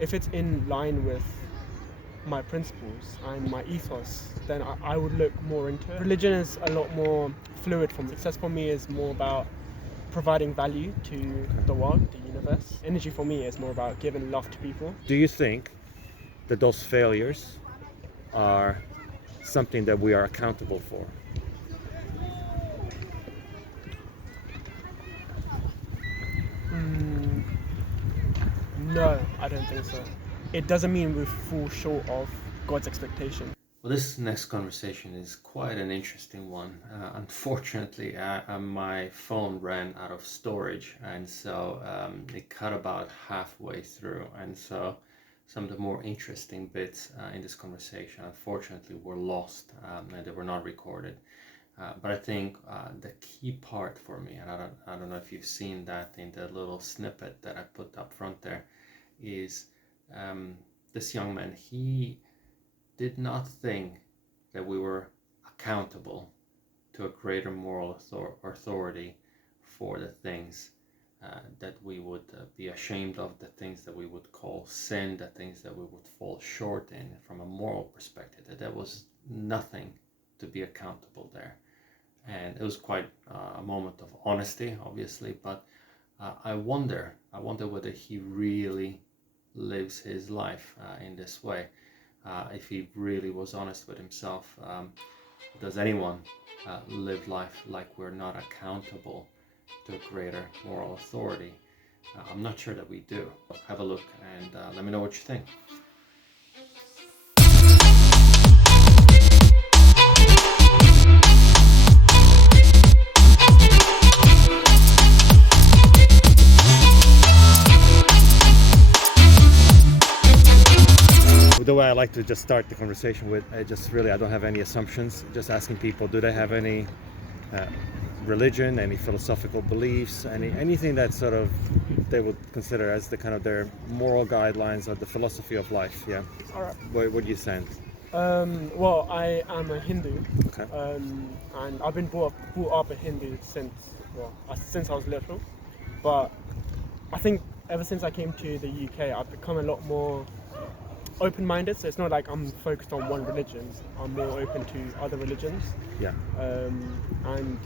if it's in line with my principles and my ethos, then I would look more into it. Religion is a lot more fluid for me. Success for me is more about providing value to the world, the universe. Energy for me is more about giving love to people. Do you think that those failures are something that we are accountable for? No, I don't think so. It doesn't mean we fall short of God's expectation. Well, this next conversation is quite an interesting one. Unfortunately, my phone ran out of storage, and so it cut about halfway through. And so some of the more interesting bits in this conversation, unfortunately, were lost and they were not recorded. But I think the key part for me, and I don't know if you've seen that in the little snippet that I put up front there, is this young man. He did not think that we were accountable to a greater moral authority for the things that we would be ashamed of, the things that we would call sin, the things that we would fall short in from a moral perspective, that there was nothing to be accountable there. And it was quite a moment of honesty, obviously, but I wonder whether he really lives his life in this way. If he really was honest with himself. Does anyone live life like we're not accountable to a greater moral authority? I'm not sure that we do. Have a look and let me know what you think. The way I like to just start the conversation with, I don't have any assumptions. Just asking people, do they have any religion, any philosophical beliefs, anything that sort of they would consider as the kind of their moral guidelines or the philosophy of life? Yeah. All right. What do you stand? Well, I am a Hindu, Okay. and I've been brought up a Hindu since I was little. But I think ever since I came to the UK, I've become a lot more open-minded. So it's not like I'm focused on one religion. I'm more open to other religions. Yeah. And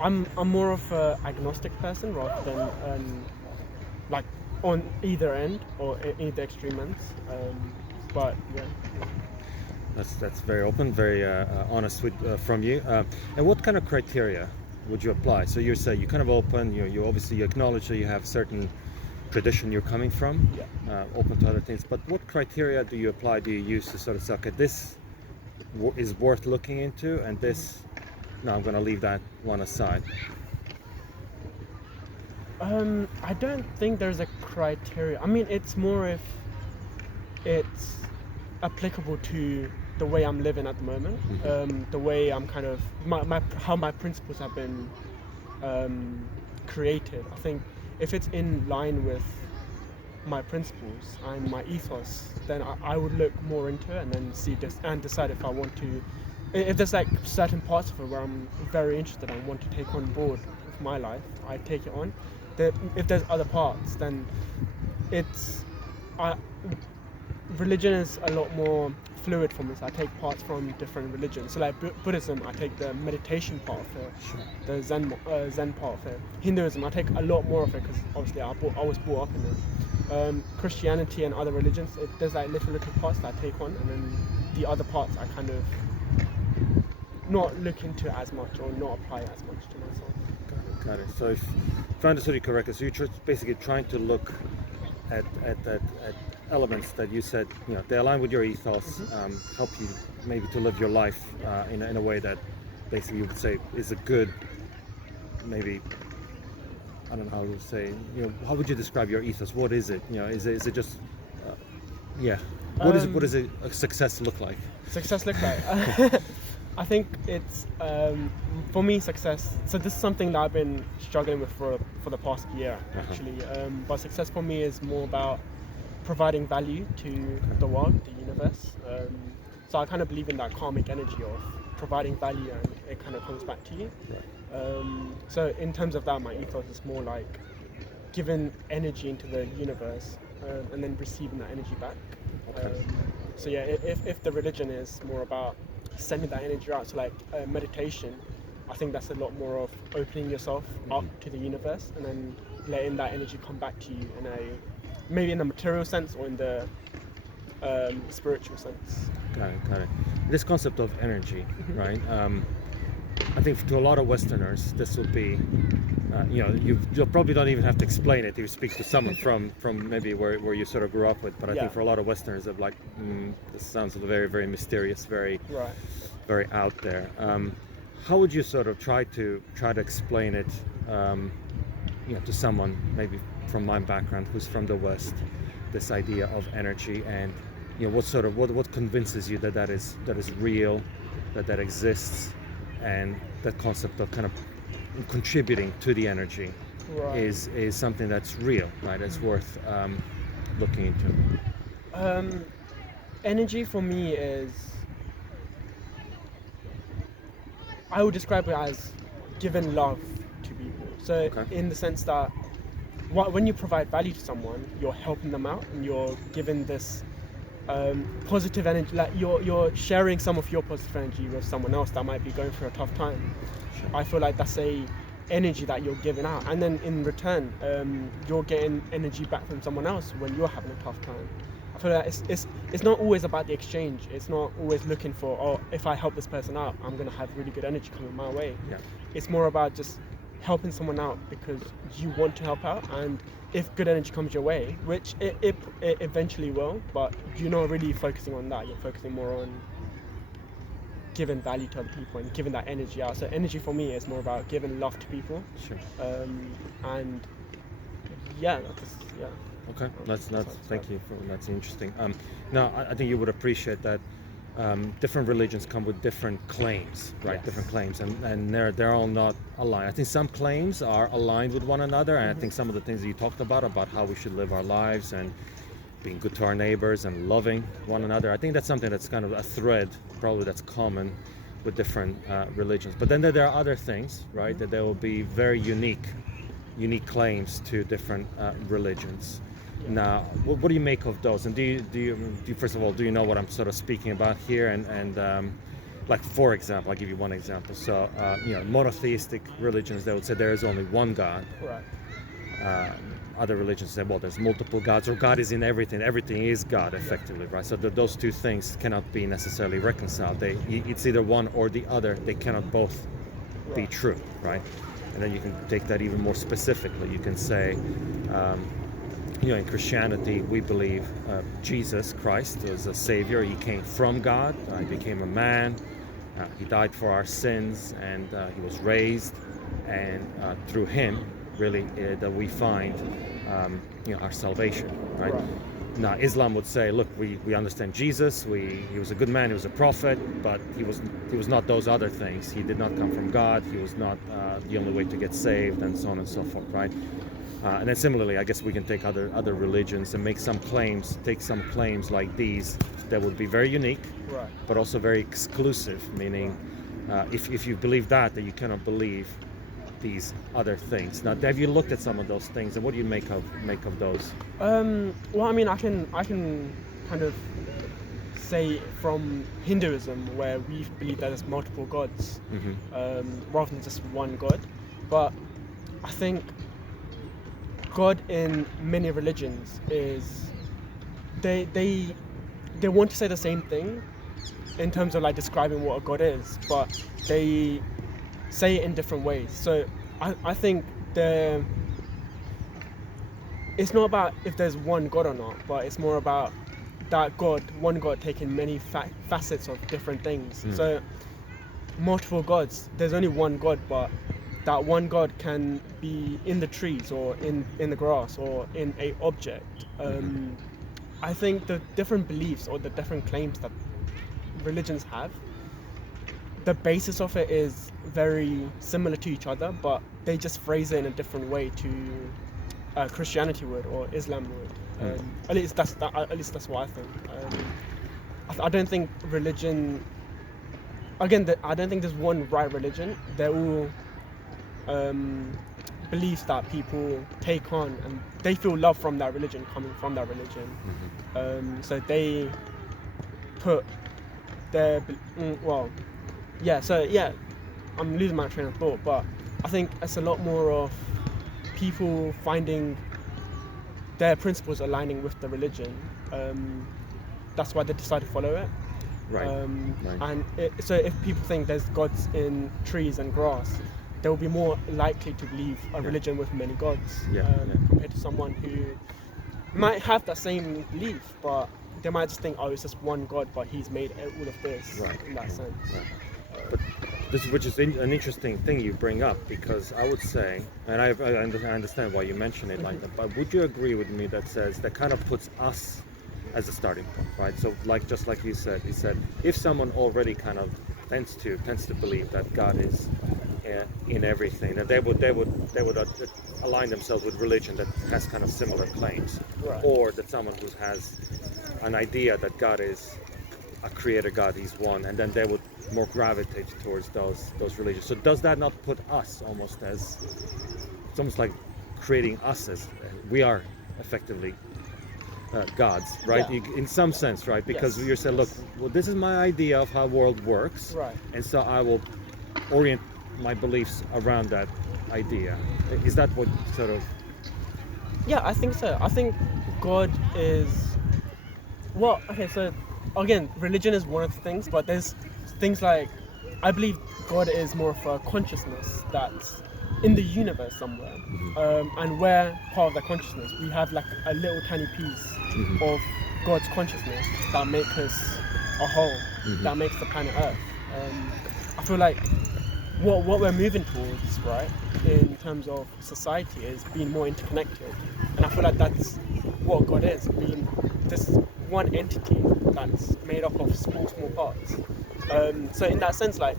I'm more of an agnostic person rather than like on either end or either extreme ends. But yeah. That's very open, very honest from you. And what kind of criteria would you apply? So you say you're kind of open. You obviously acknowledge that you have certain tradition you're coming from, open to other things. But what criteria do you apply? Do you use to sort of say, okay, this is worth looking into, and this, no, I'm going to leave that one aside? I don't think there's a criteria. I mean, it's more if it's applicable to the way I'm living at the moment, the way I'm kind of how my principles have been created. I think if it's in line with my principles and my ethos, then I would look more into it and then see this and decide if I want to. If there's like certain parts of it where I'm very interested and want to take on board with my life, I take it on. If there's other parts, then religion is a lot more fluid for me. So I take parts from different religions. So like Buddhism, I take the meditation part of it, the Zen part of it. Hinduism, I take a lot more of it because obviously I was brought up in it. Christianity and other religions, there's like little parts that I take on, and then the other parts I kind of not look into as much or not apply as much to myself. Got it. So if I understood you correctly, so you're basically trying to look at elements that you said, they align with your ethos, help you maybe to live your life in a way that basically you would say is a good, maybe, I don't know how to say, how would you describe your ethos? What is it? Is it just, what does a success look like? Success look like? I think it's, for me, success, so this is something that I've been struggling with for the past year, actually. But success for me is more about providing value to the world, the universe. So I kind of believe in that karmic energy of providing value and it kind of comes back to you. So in terms of that, my ethos is more like giving energy into the universe and then receiving that energy back. Okay. So yeah, if the religion is more about sending that energy out, so like meditation, I think that's a lot more of opening yourself up to the universe and then letting that energy come back to you in a maybe in the material sense or in the spiritual sense. Got it, got it. This concept of energy, right? I think to a lot of Westerners, this will be, you'll probably don't even have to explain it if you speak to someone from maybe where you sort of grew up with. But I think for a lot of Westerners, they're like, this sounds very, very mysterious, very, Right. very out there. How would you sort of try to explain it, to someone maybe from my background who's from the West, this idea of energy and what convinces you that is real, that exists, and that concept of kind of contributing to the energy Right. is something that's real, right? It's worth looking into. Energy for me is, I would describe it as giving love to people. So Okay. in the sense that when you provide value to someone, you're helping them out and you're giving this positive energy, like you're sharing some of your positive energy with someone else that might be going through a tough time. Sure. I feel like that's a energy that you're giving out, and then in return you're getting energy back from someone else when you're having a tough time. I feel like it's not always about the exchange. It's not always looking for, oh, if I help this person out, I'm gonna have really good energy coming my way. Yeah. It's more about just helping someone out because you want to help out, and if good energy comes your way, which it eventually will, but you're not really focusing on that. You're focusing more on giving value to other people and giving that energy out. So energy for me is more about giving love to people. Sure. And yeah, yeah. Okay, that's thank you for that's interesting. Now I think you would appreciate that different religions come with different claims, right? Yes. Different claims, and they're all not aligned. I think some claims are aligned with one another, and I think some of the things that you talked about how we should live our lives and being good to our neighbors and loving one another. I think that's something that's kind of a thread, probably that's common with different religions. But then there are other things, right? That there will be very unique claims to different religions. Now, what do you make of those? And do you first of all, do you know what I'm sort of speaking about here? And like, for example, I'll give you one example. So, monotheistic religions, they would say there is only one God. Right. Other religions say, well, there's multiple gods, or God is in everything. Everything is God, effectively, right? So those two things cannot be necessarily reconciled. It's either one or the other. They cannot both be true, right? And then you can take that even more specifically. You can say, in Christianity, we believe Jesus Christ was a savior. He came from God. He became a man. He died for our sins, and he was raised. And through him, really, that we find, our salvation, right? Now, Islam would say, look, we understand Jesus. He was a good man. He was a prophet, but he was not those other things. He did not come from God. He was not the only way to get saved, and so on and so forth, right? And then similarly, I guess we can take other religions and take some claims like these that would be very unique, Right. but also very exclusive, meaning if you believe that you cannot believe these other things. Now, have you looked at some of those things, and what do you make of those? Well, I mean, I can kind of say from Hinduism, where we believe that there's multiple gods, rather than just one God. But I think God in many religions is they want to say the same thing in terms of like describing what a God is, but they say it in different ways. So I think it's not about if there's one God or not, but it's more about that one God taking many facets of different things. So multiple gods, there's only one God, but that one God can be in the trees or in the grass or in a object. I think the different beliefs or the different claims that religions have, the basis of it is very similar to each other, but they just phrase it in a different way to Christianity would or Islam would. At least that's what I think. I don't think religion. Again, I don't think there's one right religion. They're all beliefs that people take on, and they feel love from that religion, coming from that religion. So they put their I'm losing my train of thought, but I think it's a lot more of people finding their principles aligning with the religion. That's why they decide to follow it. Right. And so if people think there's gods in trees and grass, they will be more likely to believe a religion with many gods compared to someone who might have that same belief, but they might just think, oh, it's just one god, but he's made all of this in that sense. But which is an interesting thing you bring up, because I would say, and I understand why you mention it like that, but would you agree with me that kind of puts us as a starting point, right? So just like you said, if someone already kind of tends to believe that God is in everything, and they would align themselves with religion that has kind of similar claims, or that someone who has an idea that God is a creator God, he's one, and then they would more gravitate towards those religions. So does that not put us almost as, it's almost like creating us as we are effectively gods, right? In some sense, right? Because you said, look, well, this is my idea of how world works, and so I will orient my beliefs around that idea. Is that what sort of? Yeah, I think so. I think God is, well, okay, so again, religion is one of the things, but there's things like, I believe God is more of a consciousness that's in the universe somewhere, and we're part of that consciousness. We have like a little tiny piece of God's consciousness that makes us a whole, that makes the planet Earth. I feel like what we're moving towards, right, in terms of society, is being more interconnected, and I feel like that's what God is, being this one entity that's made up of small parts. So in that sense, like,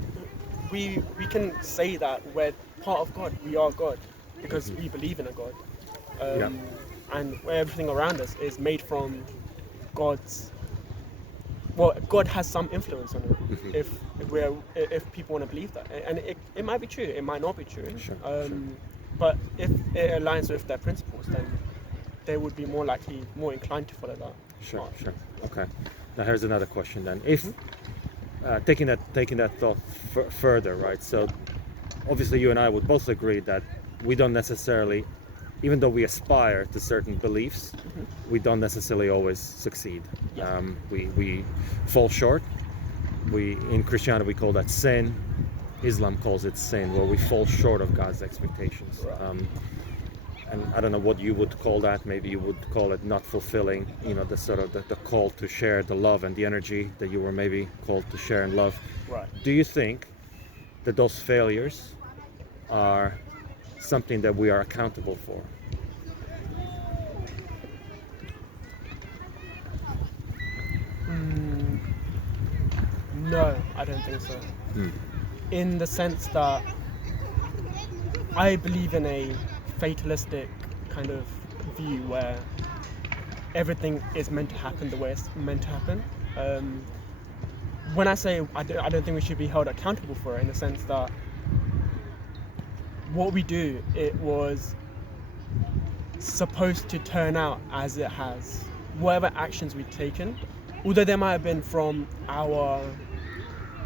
we can say that we're part of God, we are God, because we believe in a God, and everything around us is made from God's. Well, God has some influence on it, if people want to believe that, and it might be true, it might not be true. But if it aligns with their principles, then they would be more inclined to follow that. Sure. Okay. Now here's another question then. If taking that thought further, right? So obviously you and I would both agree that we don't necessarily, even though we aspire to certain beliefs, we don't necessarily always succeed. We fall short. In Christianity we call that sin. Islam calls it sin, where we fall short of God's expectations. And I don't know what you would call that. Maybe you would call it not fulfilling, the sort of the call to share the love and the energy that you were maybe called to share and love. Do you think that those failures are something that we are accountable for? No, I don't think so. In the sense that I believe in a fatalistic kind of view where everything is meant to happen the way it's meant to happen. When I say I don't think we should be held accountable for it, in the sense that what we do, it was supposed to turn out as it has. Whatever actions we've taken, although they might have been from our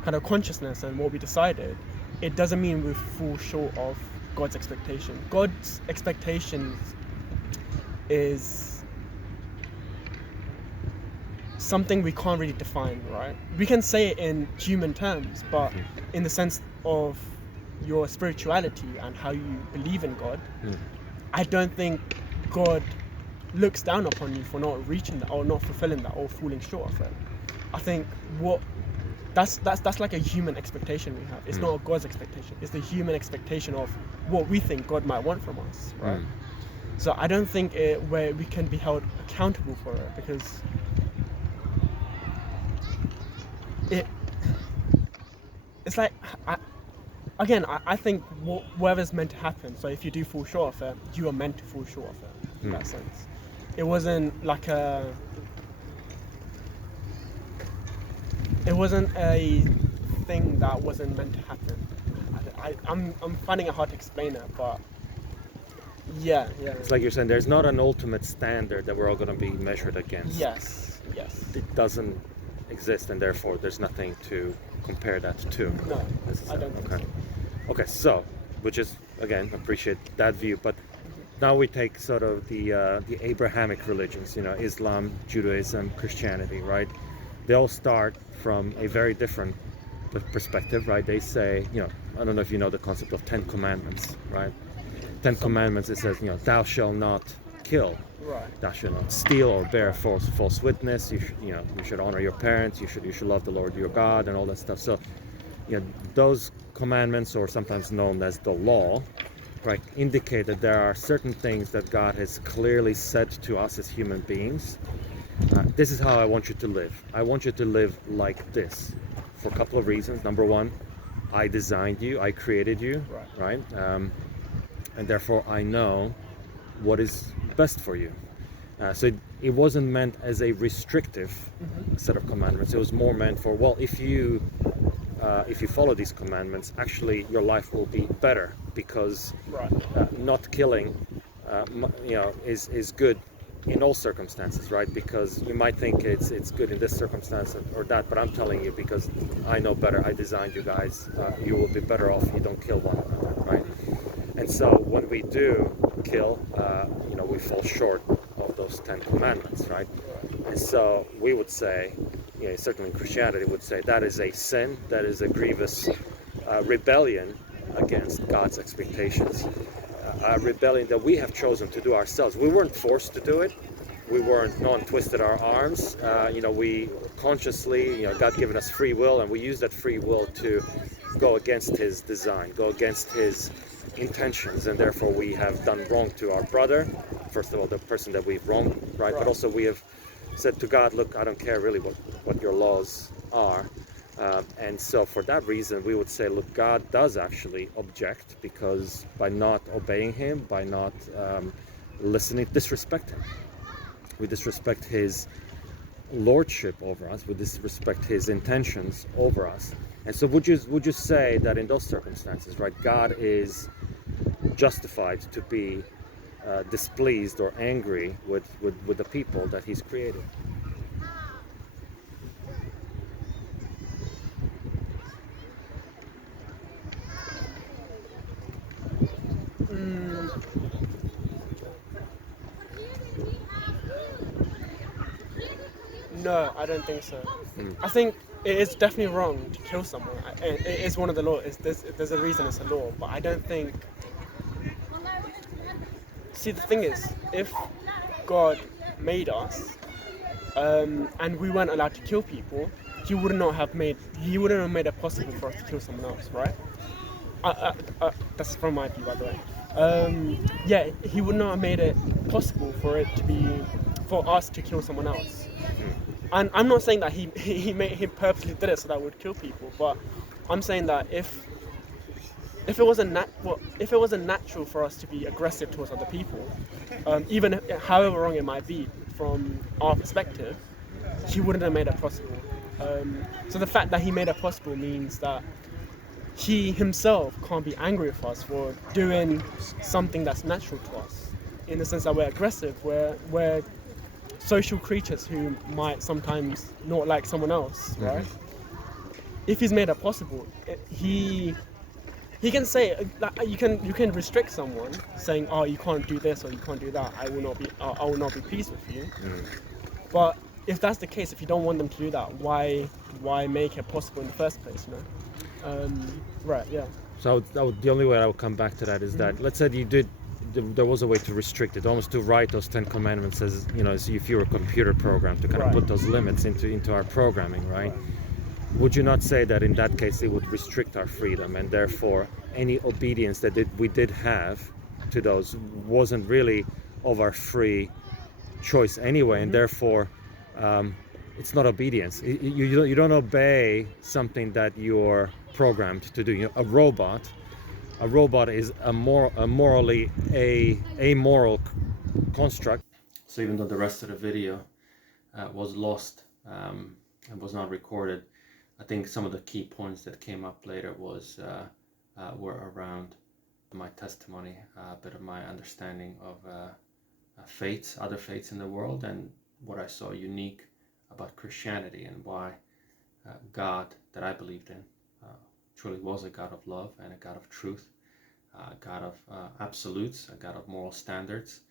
kind of consciousness and what we decided, it doesn't mean we fall short of God's expectation. God's expectations is something we can't really define, right? We can say it in human terms, but in the sense of your spirituality and how you believe in God, I don't think God looks down upon you for not reaching that or not fulfilling that or falling short of it. I think that's like a human expectation we have. It's not a God's expectation. It's the human expectation of what we think God might want from us, right? So I don't think where we can be held accountable for it, because it's like, I think whatever's meant to happen. So if you do fall short of it, you are meant to fall short of it in that sense. It wasn't a thing that wasn't meant to happen. I'm finding it hard to explain it, but Yeah, yeah. It's like you're saying, there's not an ultimate standard that we're all going to be measured against. Yes, yes. It doesn't exist, and therefore there's nothing to compare that to. No, I don't think Okay. so. Okay, so, which is, again, appreciate that view, but now we take sort of the Abrahamic religions, Islam, Judaism, Christianity, right? They all start from a very different perspective, right? They say, I don't know if you know the concept of 10 Commandments, right? 10 Commandments, it says, thou shalt not kill. Right. Thou shalt not steal or bear false witness. You should honor your parents. You should love the Lord your God and all that stuff. So, those commandments, or sometimes known as the law, right, indicate that there are certain things that God has clearly said to us as human beings. This is how I want you to live. I want you to live like this, for a couple of reasons. Number one, I designed you. I created you, right? And therefore I know what is best for you. So it wasn't meant as a restrictive set of commandments. It was more meant for, well, if you follow these commandments, actually your life will be better, because not killing, is good in all circumstances, right? Because you might think it's good in this circumstance or that, but I'm telling you, because I know better. I designed you guys. You will be better off if you don't kill one another, right? And so when we do kill, we fall short of those 10 commandments, right? And so we would say, certainly Christianity would say, that is a sin, that is a grievous rebellion against God's expectations, a rebellion that we have chosen to do ourselves. We weren't forced to do it. No one twisted our arms. We consciously, God given us free will, and we use that free will to go against His design, go against His intentions, and therefore we have done wrong to our brother. First of all, the person that we've wronged, right? But also we have said to God, look, I don't care really what your laws are. And so for that reason, we would say, look, God does actually object, because by not obeying Him, by not listening, disrespect Him. We disrespect His lordship over us. We disrespect His intentions over us. And so would you say that in those circumstances, right, God is justified to be displeased or angry with the people that He's created? No, I don't think so. I think it is definitely wrong to kill someone. It is one of the laws. There's a reason it's a law, but I don't think. See, the thing is, if God made us, and we weren't allowed to kill people, He wouldn't have made it possible for us to kill someone else, right? That's from my view, by the way. He would not have made it possible for us to kill someone else. And I'm not saying that he purposely did it so that we would kill people, but I'm saying that if it wasn't natural for us to be aggressive towards other people, even however wrong it might be from our perspective, He wouldn't have made it possible. So the fact that He made it possible means that He Himself can't be angry with us for doing something that's natural to us, in the sense that we're aggressive, we're social creatures who might sometimes not like someone else, right? If He's made it possible, He can say you can restrict someone, saying, "Oh, you can't do this or you can't do that. I will not be pleased with you." But if that's the case, if you don't want them to do that, why make it possible in the first place? Right? Yeah. So the only way I would come back to that is that, let's say there was a way to restrict it, almost to write those 10 commandments as if you're a computer program, to kind of put those limits into our programming, right? Would you not say that in that case it would restrict our freedom, and therefore any obedience that we did have to those wasn't really of our free choice anyway, and therefore it's not obedience. You don't obey something that you're programmed to do. A robot is a morally amoral construct. So even though the rest of the video was lost and was not recorded, I think some of the key points that came up later were around my testimony, a bit of my understanding of faiths, other faiths in the world, and what I saw unique about Christianity, and why God that I believed in truly was a God of love and a God of truth, a God of absolutes, a God of moral standards,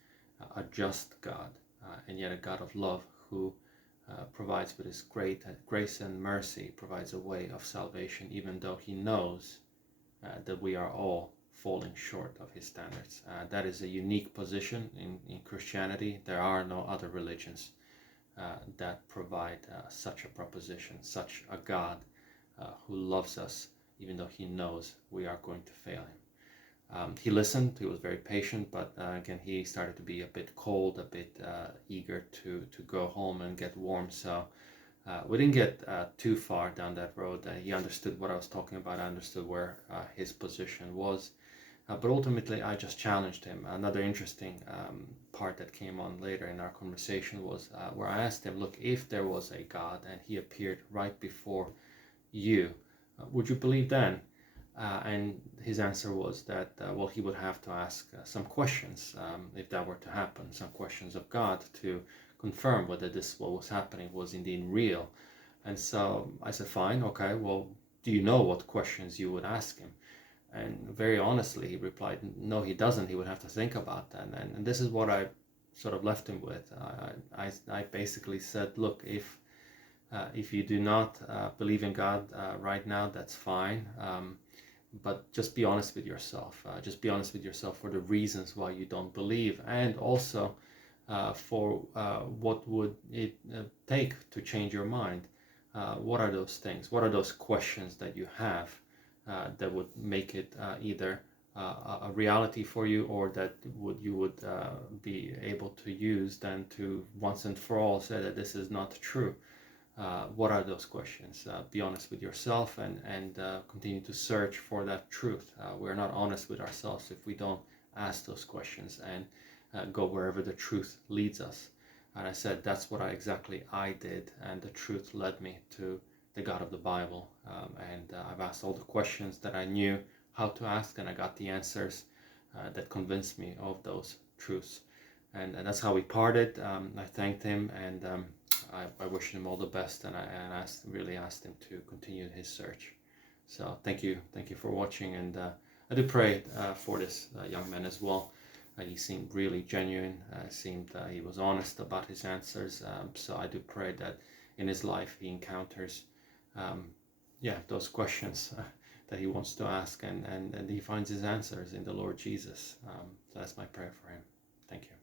a just God, and yet a God of love who provides with his great grace and mercy, provides a way of salvation, even though he knows that we are all falling short of his standards. That is a unique position in Christianity. There are no other religions that provide such a proposition, such a God who loves us, even though he knows we are going to fail him. He listened, he was very patient, but again, he started to be a bit cold, a bit eager to go home and get warm. So we didn't get too far down that road. He understood what I was talking about. I understood where his position was. But ultimately, I just challenged him. Another interesting part that came on later in our conversation was where I asked him, look, if there was a God and he appeared right before you, would you believe then? And his answer was that, well, he would have to ask some questions if that were to happen, some questions of God to confirm whether what was happening was indeed real. And so I said, fine, okay, well, do you know what questions you would ask him? And very honestly, he replied, no, he doesn't. He would have to think about that. And this is what I sort of left him with. I basically said, look, if you do not believe in God right now, that's fine. But just be honest with yourself. Just be honest with yourself for the reasons why you don't believe, and also for what would it take to change your mind. What are those things? What are those questions that you have that would make it either a reality for you, or that you would be able to use then to once and for all say that this is not true? What are those questions? Be honest with yourself, and continue to search for that truth. We're not honest with ourselves if we don't ask those questions and go wherever the truth leads us. And I said that's what exactly I did, and the truth led me to the God of the Bible. And I've asked all the questions that I knew how to ask, and I got the answers that convinced me of those truths. And that's how we parted. I thanked him, and I wished him all the best, and I really asked him to continue his search. So thank you for watching, and I do pray for this young man as well. He seemed really genuine. Seemed he was honest about his answers. So I do pray that in his life he encounters, those questions that he wants to ask, and he finds his answers in the Lord Jesus. So that's my prayer for him. Thank you.